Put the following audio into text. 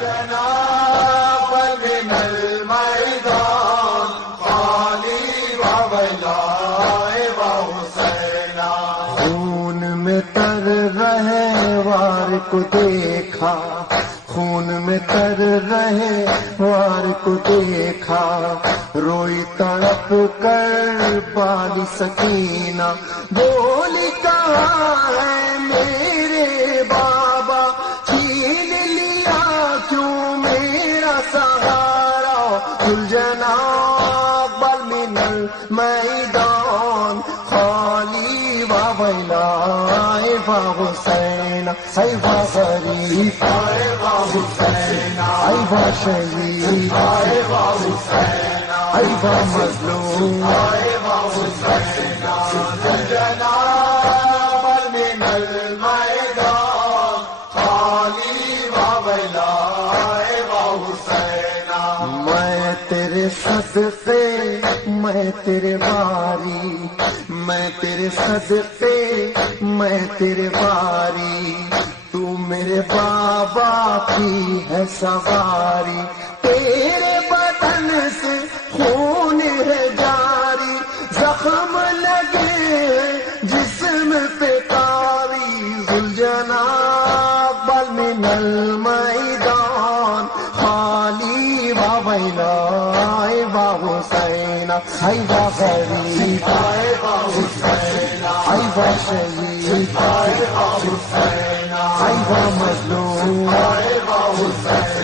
جناب من المیدان خالی و ویلائے و حسینا خون میں تر رہے وار کو دیکھا خون میں تر رہے وار کو دیکھا روئی تڑپ کر بالی سکینہ بولی کہاں ہے میرے بابا چھین لیا کیوں میرا سہارا ذوالجناب من المیدان خالی و ویلائے و حسینا ای و غریب ای و حسینا ای و شہید ای و حسینا ای و مظلوم ای و حسینا ذوالجناب من المیدان خالی و ویلائے و حسینا میں تیرے صدقے میں تیرے باری میں تیرے صدقے میں تیرے باری تو میرے بابا کی ہے سواری تیرے بدن سے خون ہے جاری زخم لگے جسم پہ کاری ذوالجناب من المیدان خالی و ویلائے و حسینا ای و غریب ای و حسینا ای و شہید ای و حسینا ای و مظلوم ای و حسینا